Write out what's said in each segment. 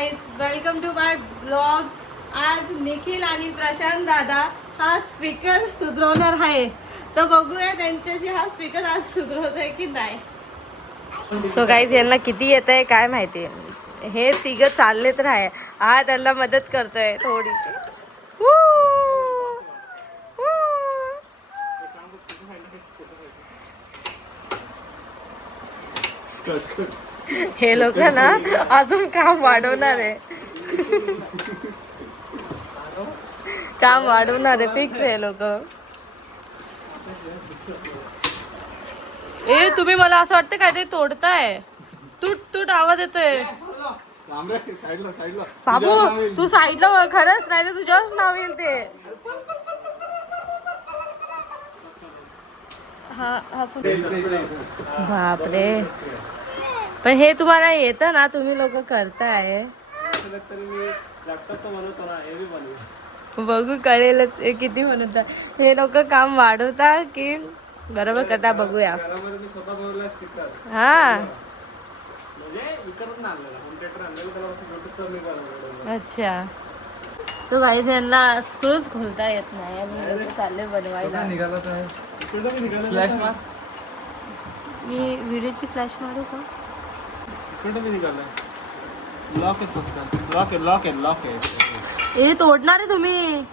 Guys, welcome to my blog. आज निखिल आणि प्रशांत दादा हा स्पीकर सुधरवणार आहे. तर बघूया त्यांच्याशी हा स्पीकर आज सुधरवत आहे की नाही. सो गाईज, यांना किती येत आहे काय माहिती. हे तिघ चालले तर आहे. हा त्यांना मदत करतोय थोडीशी. हे लोक ना अजून काम वाढवणार आहे. काम वाढवणार आहे फिक्स हे लोक. ए तुम्ही मला असं वाटतं काय ते तोडताय. तूट तूट आवाज येतोय. बाबू तू साईडला खरंच नाही तर तुझ्यावरच नाव येईल ते. बापरे, पण हे तुम्हाला येतं ना, तुम्ही लोक करताय. बघू कळेलच किती म्हणत. हे लोक काम वाढवता की बरोबर करता बघूया. हा अच्छा. सो गाईज, यांना स्क्रूज खोलता येत नाही आणि लोक चालले बनवायला. मी व्हिडिओची फ्लॅश मारू का? लॉक हे तोडणार आहे तुम्ही.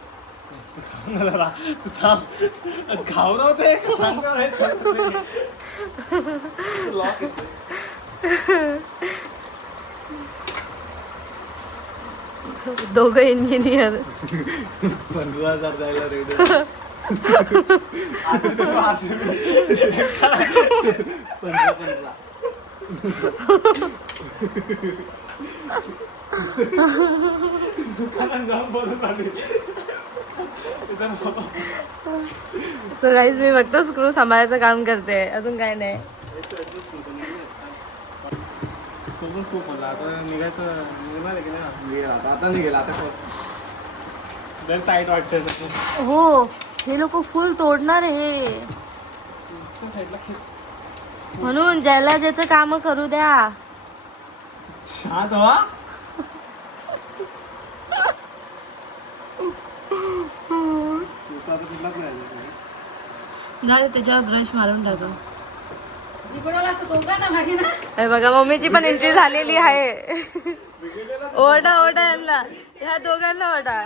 दोघं इंजिनियर. 15,000 द्यायला रेडी. सो गाईज, मी फक्त स्क्रू सांभाळायचं काम करते, अजून काय नाही. हो, हे लोक फुल तोडणार आहे. म्हणून ज्याला ज्याचं काम करू द्या. शांत व्हा. त्याच्यावर ब्रश मारून टाका. बघा, मम्मीची पण एंट्री झालेली आहे. ओरडा ओरडा यांना, ह्या दोघांना ओरडा.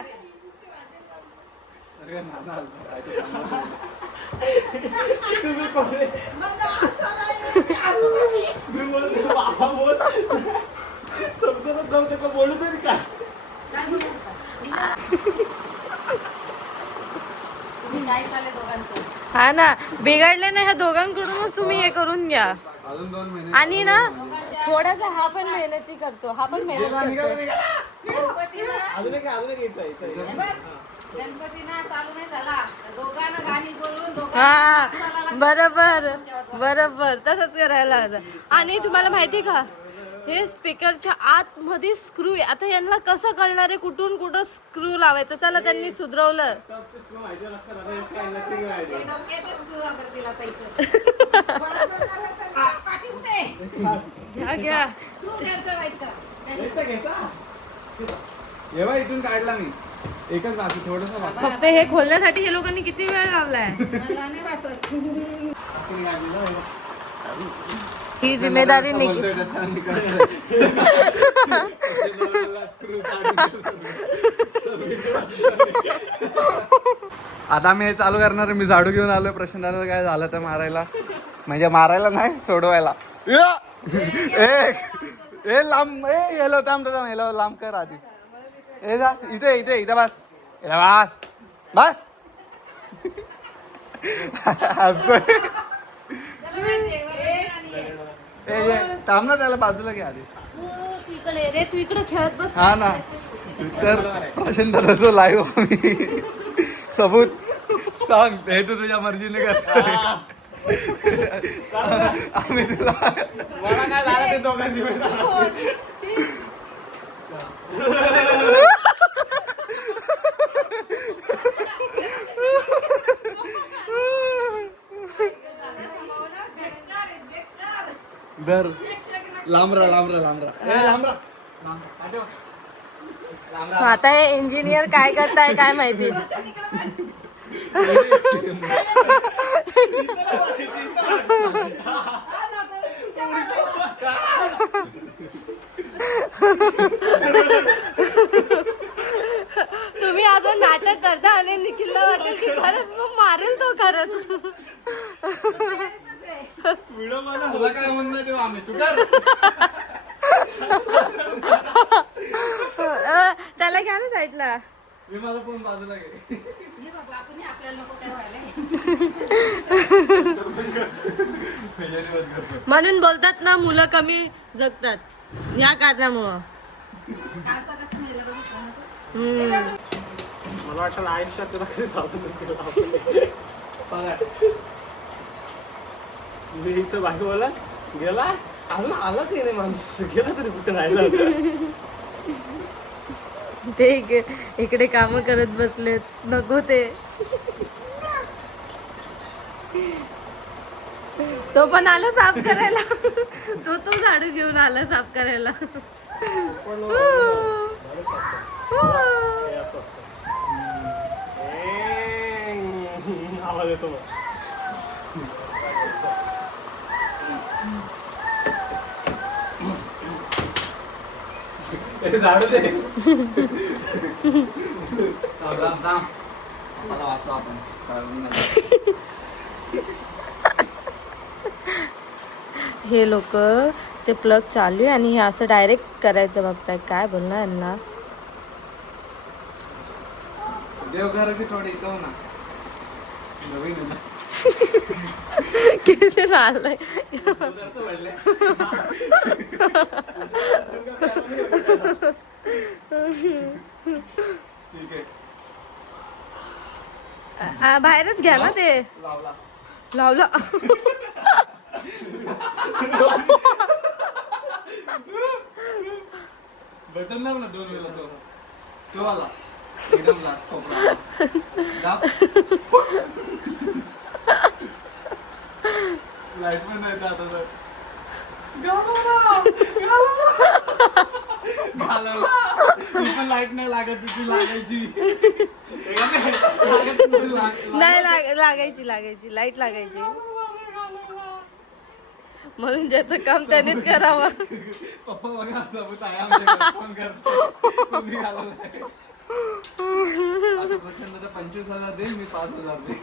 बोलू तरी काय. हा ना, बिघडले ना ह्या दोघांकडूनच तुम्ही हे करून घ्या. आणि ना थोडासा हा पण मेहनती करतो. हा पण मेहनत करतो. हा बरोबर बरोबर, तसंच करायला हवं. आणि तुम्हाला माहिती का, हे स्पीकरच्या आतमध्ये स्क्रू आहे. आता यांना कसं कळणार आहे कुठून कुठं स्क्रू लावायचं. चला, त्यांनी सुधरवलं. घ्या इथून काढला मी एकच बाकी थोडस. फक्त हे खोलण्यासाठी हे लोकांनी किती वेळ लावलाय. ही जिम्मेदारी आता मी हे चालू करणार. मी झाडू घेऊन आलोय. प्रशांत काय झालं तर मारायला, म्हणजे मारायला नाही, सोडवायला. ए लांब, येलो थांब येलो लांब कर आधी. ए जा इथे इथे इथे बस. बस बस. थांब ना, त्याला बाजूला घे आधी. तू इकडे खेळत बस. हा ना, तर प्रशांत दादाचं लाईव्ह आम्ही सबूत सांग. हे तू तुझ्या मर्जीने करतोय. आम्ही तुला मला काय झालं ते दोघांची दर लांबरा लांबरा लांबरा लांबरा. आता हे इंजिनियर काय करताय काय माहिती. तुम्ही अजून नाटक करता आणि निखिलला वाटेल की खरंच मग मारेल तो खरंच. काय म्हणणं देऊ आम्ही तू कर. त्याला घ्या ना साईडला. मी माझा फोन बाजूला घे. म्हणून बोलतात ना मुलं कमी जगतात या कारणामुळं. मला वाटतं आयुष्यात तुला कधी मी इथं बाकी बोला गेला अजून आला काही नाही माणूस गेला तरी कुठे राहिला. ते इकडे काम करत बसलेत नको ते. तो पण आला साफ करायला. तो झाडू घेऊन आला साफ करायला. आवाज येतो झाडू दे. मला वाचवा आपण. हे लोक ते प्लग चालू आहे आणि हे असं डायरेक्ट करायचं बघताय. काय बोलणार यांना. देवघराची थोडी इथं ना नवीन आहे ना. किती राहिलंय. बाहेरच घ्या ना ते. लावला. बटन लाव ना 2 वेळा तो आला एकदम लास्ट कोपरा. लाईट पण नाही आता तर पण लाईट नाही लागत तुझी लागायची. नाही लागायची लाईट लागायची. म्हणून ज्याचं काम त्यानेच करावं. पप्पा बघा सबूत आहे आमच्याकडे. फोन करतो तुम्ही घालवलाय. आता प्रचंड 25,000 दे मी 5,000 दे.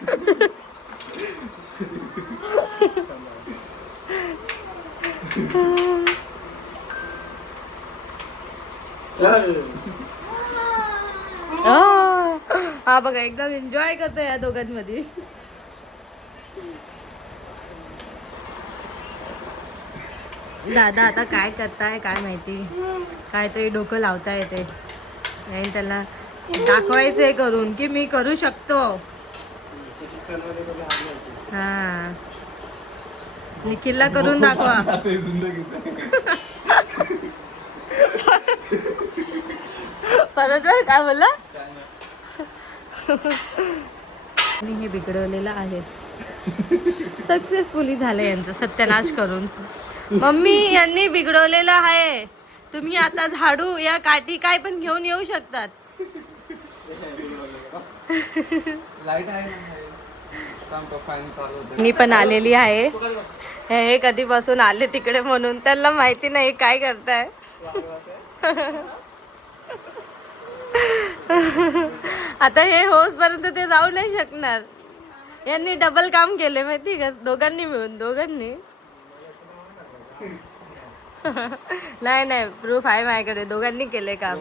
हा बघा एकदम एन्जॉय करतो या दोघांमध्ये. दादा आता काय करताय काय माहिती. काहीतरी डोकं लावता येते आणि त्याला दाखवायचंय करून की मी करू शकतो. हा निखिलला करून दाखवा. परत काय बोलला. मी हे बिघडवलेलं आहे. सक्सेसफुली झालं यांचं सत्यानाश करून. मम्मी यांनी बिघडवलेलं आहे. तुम्ही आता झाडू या काठी काय पण घेऊन येऊ शकतात. लाईट आहे ना. मी पण आलेली आहे. हे कधीपासून आले तिकडे म्हणून त्यांना माहिती नाही काय करताय. आता हे होस पर्यंत ते जाऊ नाही शकणार. यांनी डबल काम केले माहिती का दोघांनी मिळून. दोघांनी नाही प्रूफ आहे माझ्याकडे. दोघांनी केले काम.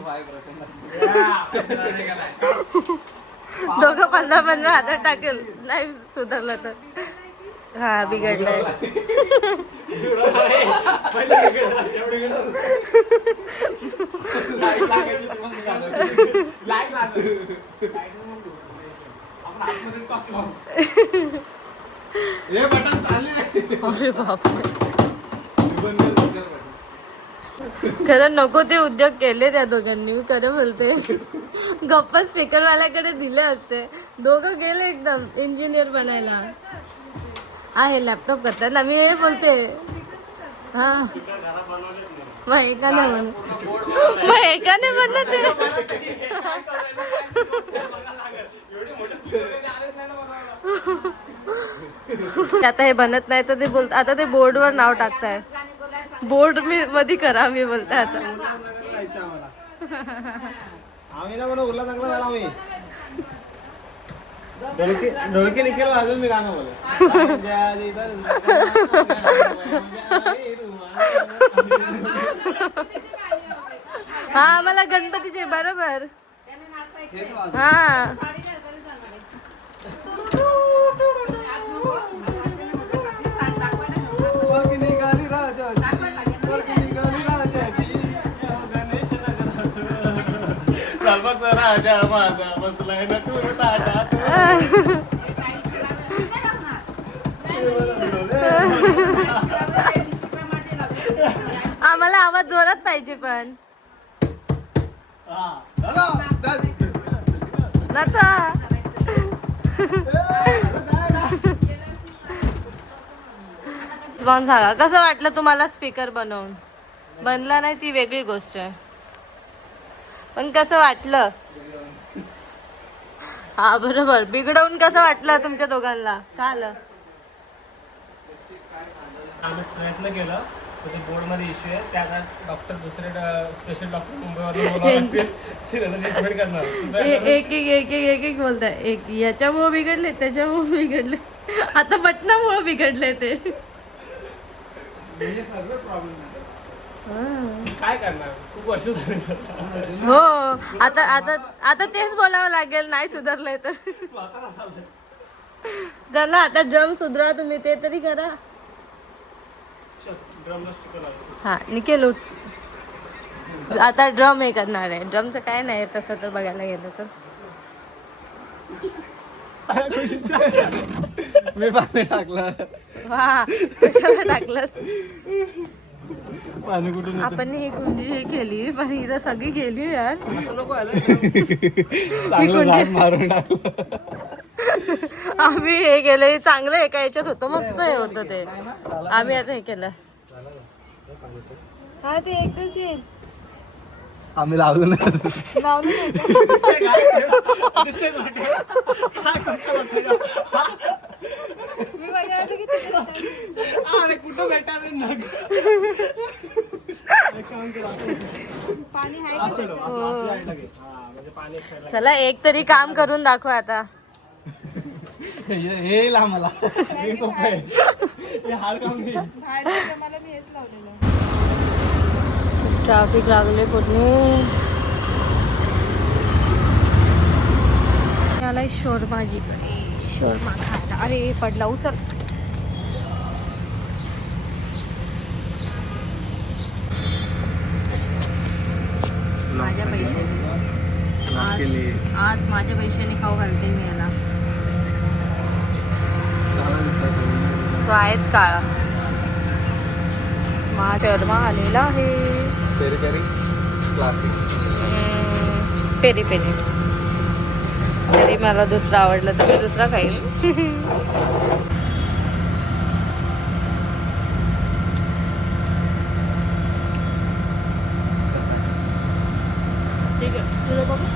दोघं 15-15 हातात टाकेल नाही सुधारलं तर. हा बिघडलंय. अरे बापरे. खरं नको ते उद्योग केले त्या दोघांनी. मी खरं बोलते. गप्प स्पीकरवाल्याकडे दिले असते. दोघं गेले एकदम इंजिनियर बनायला. आहे लॅपटॉप करतात ना. मी बोलते हा मग एकाने म्हणत मग एकाने म्हणत आहे. आता हे बनत नाही तर ते बोलत आता ते बोर्डवर नाव टाकताय. बोर्ड मी मध्ये करा मी बोलताय आता. आम्ही ना म्हणून उरला चांगला झाला आम्ही ढोलकी निघेल अजून मी गाणं बोल. हा आम्हाला गणपतीचे बरोबर हा राजा माझा बसलाय नटूर ताटात. आम्हाला आवाज जोरात पाहिजे पण नाचा. पण सांगा कसं वाटलं तुम्हाला स्पीकर बनवून. बनला नाही ती वेगळी गोष्ट आहे पण कसं वाटलं. हा बरोबर बिघडवून कसं वाटलं तुमच्या दोघांना का आलं. आम्ही प्रयत्न केला तर ते बोर्ड मध्ये इश्यू आहे त्या डॉक्टर दुसरे स्पेशल डॉक्टर मुंबईवरून ट्रीटमेंट करणार. एक एक एक एक एक बोलताय. एक याच्यामुळे बिघडले त्याच्यामुळे बिघडले आता बटनामुळे बिघडले ते. काय करणार खूप वर्ष झाले. हो आता आता आता तेच बोलावं लागेल नाही सुधारलंय तर. चला आता ड्रम सुधरा तुम्ही ते तरी करा. हा निकेल उठ. आता ड्रम हे करणार आहे. ड्रमचं काय नाही तसं तर बघायला गेलं तर. मी पाणी टाकलं. वा कशाला टाकलंस. पाणी कुठून आपण ही कुंडी हे केली पण इथं सगळी गेली यार. चांगलं झाड मारून टाकलं. आम्ही हे केलं चांगलं एका याच्यात होतं मस्त हे होतं ते. आम्ही आता हे केलं. हा ते एकच येईल आम्ही लावलं नाही अजून. लावलं नाही का? मी बघायला की कुठं भेटा पाणी आहे का त्याच्यात? चला एक तरी काम करून दाखवा आता. हे आम्हाला हे सोपं आहे. हे हार्ड काम नाही. ट्रॅफिक लागले पूर्ण. याला शोरमाजीकडे शोरमा खायला. अरे पडला उतर. माझ्या पैशाने आज माझ्या पैशाने खाऊ घालते मी याला. तो आहेच काळा. शर्मा आलेला आहे. Peri peri classic. Peri peri तरी मला दुसरा आवडला तर मी दुसरा खाईल. ठीक आहे तुझं बघू.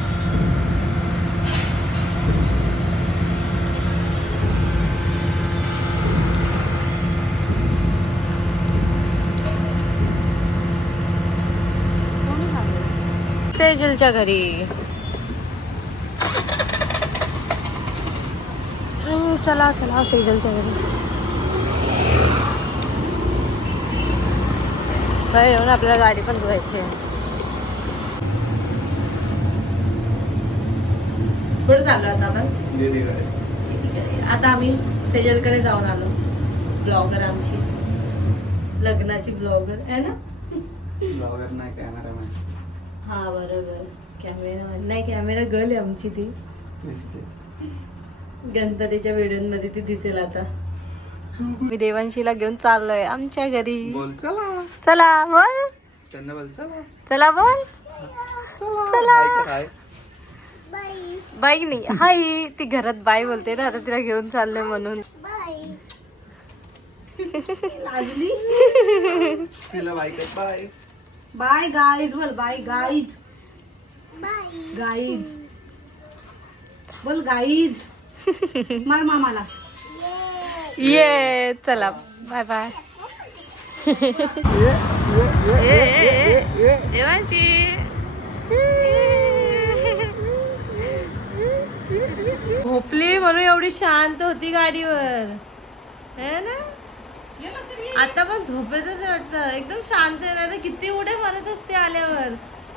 सेजलच्या घरी. चला चला सेजलच्या घरी. येऊन आपल्याला गाडी पण धुवायची आहे. कुठे चाललो आता आपण. आता आम्ही सेजलकडे जाऊन आलो. ब्लॉगर आमची लग्नाची ब्लॉगर आहे ना. ब्लॉगर नाही कॅमेरामॅन. हा बरोबर कॅमेरा नाही कॅमेरा गर्ल आहे आमची ती. गणपतीच्या व्हिडिओमध्ये ती दिसेल आता. मी देवांशीला घेऊन चाललोय आमच्या घरी. बोल चला. चला बोल. त्यांना बोल चला. चला बोल. चला. काय बाई नाही हाय ती घरात बाय बोलते ना आता तिला घेऊन चाललोय म्हणून. तिला बाय कर बाय. बाय गाईज बोल, बाय गाईज, गाईज बोल, गाईज मार मामाला. ये चला बाय बाय. देवांची झोपली म्हणून एवढी शांत होती गाडीवर है ना. आता पण झोपेतच वाटतं, एकदम शांत आहे ना. किती उड्या मारत असते आल्यावर.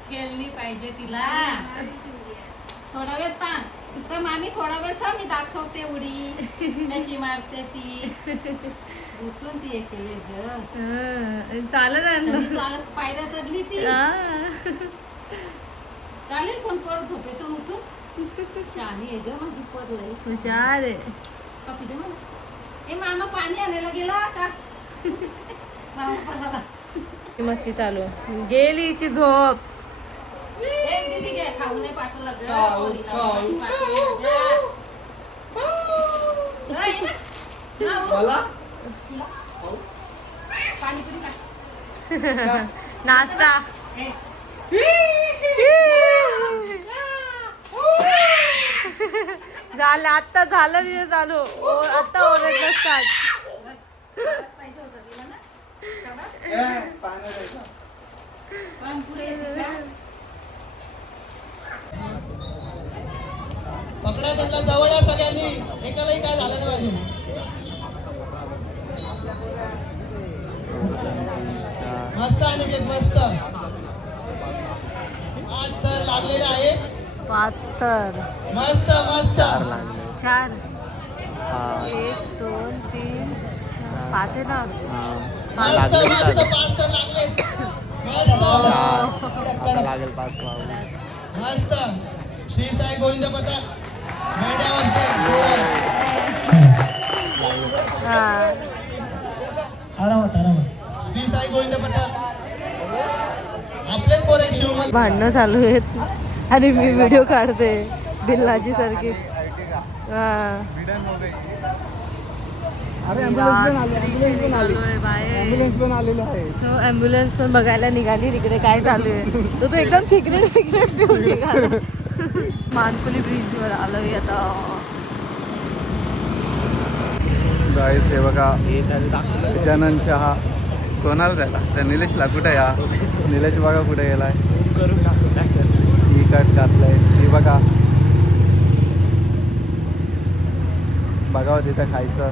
खेळली पाहिजे तिला. थोडा वेळ थांब, तर मामी थोडा वेळ थांब, मी दाखवते उडी कशी मारते ती. उठून ती एक केली चालत आहे ना. चालत पायऱ्या चढली ती. चालेल पण परत झोपेतून उठून. शहाणी आहे ग माझी पडलंय. हुशार आहे. कॉफी दे मला. ए मामा पाणी आणायला गेला का? मामा पणाला. मस्ती चालू गेली हिची झोप. एक दीदी घे, खाऊ नाही पाठवलं ग खाऊ, पोरीला. खाऊ, कशी पाठवेल ग? नाही ना. मला पाणीपुरी खा. नाश्ता. ए, झालं आता, झालं तिथे चालू. आता ओरडलं स्टार्ट. बस पाहिजे होतं तिला ना. खावा. पाण्यात आहे का? पाणीपुरी येते का? पकडा त्यांना जवळ या सगळ्यांनी. एकालाही काय झालं नाही पाहिजे. मस्त आहे निकेत, मस्त. आज तर लागलेले आहेत. 5 तर मस्त मस्त. 4 1 2 3 4 5 आहे ना. मस्त मस्त 5 तर लागलेत. मस्त लागेल 5 मस्त. श्री साई गोविंद पथक मेंढ्यावरचे पोरं. आरामात आरामात. श्री साई गोविंद पथक आपलेच पोरे शिवमल. भांडणं चालू आहेत आणि मी व्हिडिओ काढते बिल्लाची सारखी. सो ॲम्ब्युलन्स पण बघायला निघाली तिकडे काय चालू आहे. तो एकदम सिक्रेट घेऊन निघाला. मानकुली ब्रिजवर आलोय आता. गाईस हे बघा गजानन चहा. कोणाला द्यायला त्या निलेशला. कुठे या निलेश बघा कुठे गेलाय. ही कट घातलंय. ही बघा बघावं तिथं खायचं.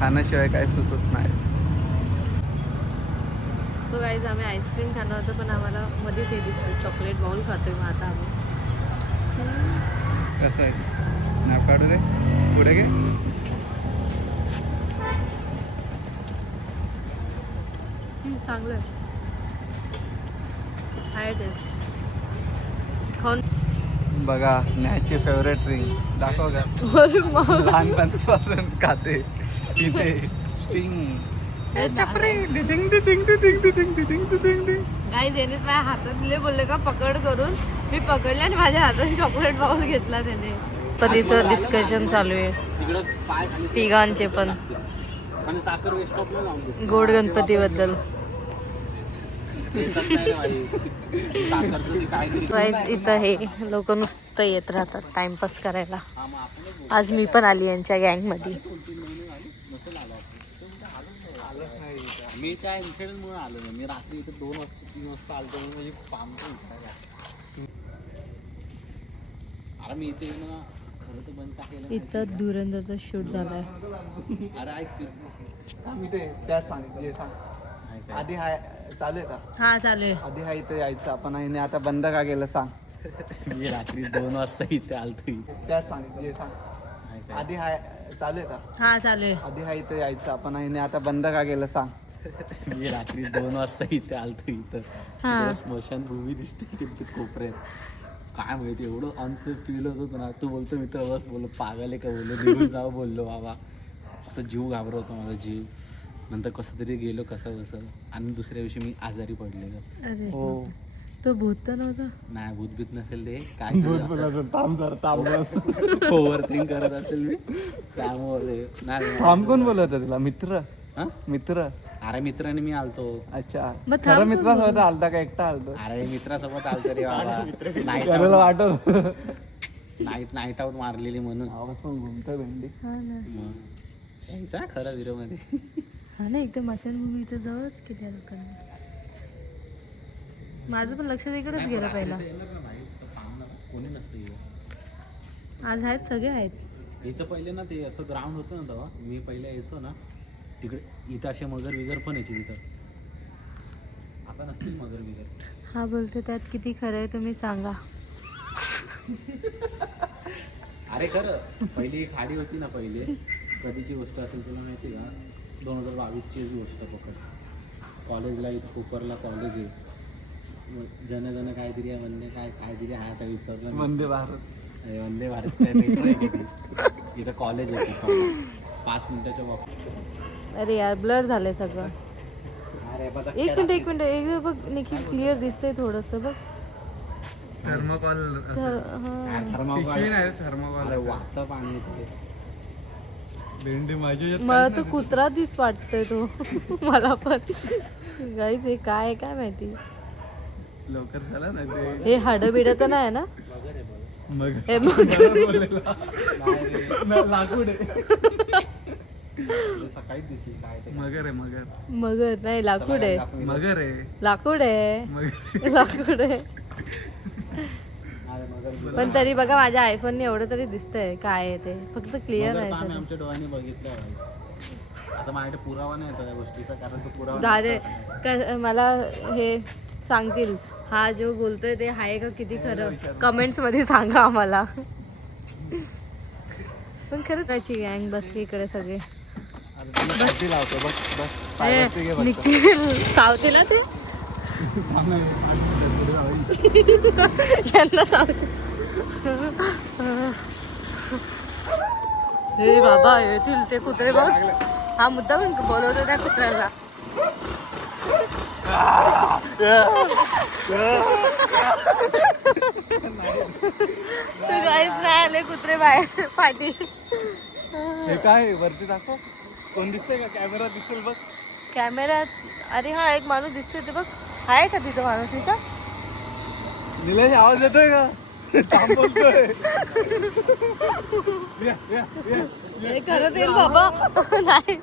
खाण्याशिवाय काय सुचत नाही. सो गाईज आम्ही आईस्क्रीम खाणार होतो पण आम्हाला मध्येच हे दिसतं चॉकलेट बाउल खातोय मग आता आम्ही. कसं आहे स्नॅप काढू दे. पुढे घे. चांगलं आहे टेस्ट. खाऊन बघा नॅचची फेवरेट ड्रिंक दाखव का. लहानपणापासून खाते तिथे स्टिंग. गाईज यानेच माझ्या हातात दिले, बोलले का पकड करून. मी पकडले आणि माझ्या हातात चॉकलेट बाउल घेतला त्याने. गणपतीचं डिस्कशन चालू आहे तिघांचे पण. गोड गणपती बद्दल. इथं हे लोक नुसतं येत राहतात टाइमपास करायला. आज मी पण आली यांच्या गँग मध्ये. मी त्या इन्सिडेंट म्हणून आलो नाही. मी रात्री इथे 2 वाजता 3 वाजता आलो म्हणून म्हणजे काम पण उठायला. अरे मी इथे ना खरं तर बंद का केलं. इथं धुरंधरचा शूट झालाय. अरे ऐक मी ते त्याच सांगितलं. सांग आधी हाय चालू आहे का. हा चालू आहे. आधी हा इथे यायचं आपण आहे आता बंद का केलं सांग. मी रात्री 2 वाजता इथे आलतो. त्याच सांगितलं. सांग आधी हाय चालू आहे का. हा चालू आहे. आधी हा इथे यायचं आपण आहे आता बंद का केलं सांग. मी रात्री 2 वाजता इथे आलतो. इथं हा. स्मशान भूमी दिसते तिथे कोपऱ्यात. काय माहिती एवढं अनसेफ फील होत होतं ना. तू बोलतो मी तर बस बोललो पागल आहे का बोललो. निघून जावं बोललो बाबा. असं जीव घाबरत होता माझा जीव. नंतर कसं तरी गेलो कसं आणि दुसऱ्या दिवशी मी आजारी पडलेलो. अरे हो तो भूत तर नव्हता. नाही भूतभीत नसेल ते काय ओव्हरथिंक करत असेल मी त्यामुळे नाही. थांब कोण बोलत तुला. मित्र हा? मित्र अरे मित्राने मी आलतो. अच्छा मग खरं थांब मित्रासोबत आलता का एकटा आलतो अरे मित्रासोबत आलतो रे बाबा. नाईट करायला आउट वाटत नाईट आउट मारलेली म्हणून. आवाज पण घुमतोय भेंडी. हा ना मग यायचा खरं विरो मध्ये. हा ना एकदम स्मशानभूमीच्या जवळच केल्या लोकांनी. माझं पण लक्ष इकडेच गेलं पहिला. कोणी नसतं इथं. आज आहेत सगळे आहेत. इथं पहिले ना ते असं ग्राउंड होतं ना तेव्हा मी पहिले यायचो ना तिकडे. इथं असे मगर विगर पण यायचे तिथं. आता नसतील मगर विगर. हा बोलते त्यात किती खरं आहे तुम्ही सांगा. अरे खरं पहिली एक खाडी होती ना पहिले. कधीची गोष्ट असेल तुला माहिती का? 2022ची गोष्ट पकड. कॉलेजला इथं कोपरला कॉलेज आहे. जन काहीतरी आहे म्हणणे काहीतरी आहे आता विसरलं मी. वंदे भारत. अरे वंदे भारत काय metro आहे किती. इथं कॉलेज होतं 5 मिनिटाच्या वॉक. अरे यार ब्लर झालंय सगळं. अरे बघा एक मिनिट एक बघ निखिल क्लिअर दिसतंय थोडस बघ. थर्मोकॉल हा. पिशवी नाही थर्मोकॉल. वाहतं पाणी येते. भेंडी माझी मला तो कुत्रा दिस वाटतोय तो. मला पण गाईज हे काय आहे काय माहिती. लवकर चला ना ते हे हाडं बिड तर नाही ना. मग हे बघ. लाकूड आहे. सकाळीच दिसेल काय ते. मगर आहे मगर. मगर नाही लाकूड आहे. मगर आहे लाकूड आहे. मगर. लाकूड आहे. अरे मगर पण तरी बघा माझ्या आयफोनने एवढं तरी दिसतंय काय आहे ते. फक्त क्लिअर मगर नाही तर आम्ही सगळं. आमच्या डोळ्यांनी बघितलं आहे. आता माझ्याकडे पुरावा नाही त्या गोष्टीचा कारण तो पुरावा दारे नसता. मला हे सांगतील हा जो बोलतोय ते आहे का किती खरं कमेंट्स मध्ये सांगा आम्हाला. पण खरंच त्याची गँग बसली इकडे सगळे. अरे तुला पाठी लावतो बस बस पायवरती घे बघ. निखिल सावतेला ते यांना सावते. हे बाबा येतील ते कुत्रे बघ. हा मुद्दा पण बोलवतो त्या कुत्र्याला. काहीच नाही आले कुत्रे बाहेर पाठी. हे काय वरती दाखव. कोण दिसतंय का? कॅमेरा दिसेल बघ. कॅमेऱ्यात अरे हा एक माणूस दिसतोय ते बघ. आहे का तिथं माणूस तिचा? निलेश आवाज येतोय का? थांब बोलतोय. या, या, या. हे खरंच येईल बाबा. नाही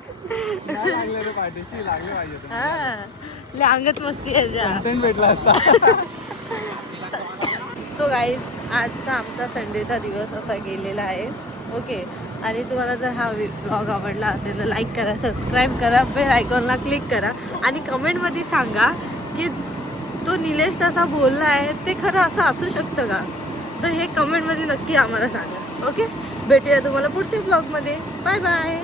नाही लागले रे पाठीशी लागले पाहिजे. हा लय अंगत मस्ती आहे ज्या. कंटेंट भेटला असता. सो गाईज आजचा आमचा संडेचा दिवस असा गेलेला आहे. ओके आणि तुम्हाला जर हा व्लॉग आवडला असेल तर लाईक करा, सबस्क्राईब करा, बेल आयकॉनला क्लिक करा आणि कमेंटमध्ये सांगा की तो निलेश तसा बोलला आहे ते खरं असं असू शकतं का. तर हे कमेंटमध्ये नक्की आम्हाला सांगा. ओके भेटूया तुम्हाला पुढच्या ब्लॉगमध्ये. Bye bye.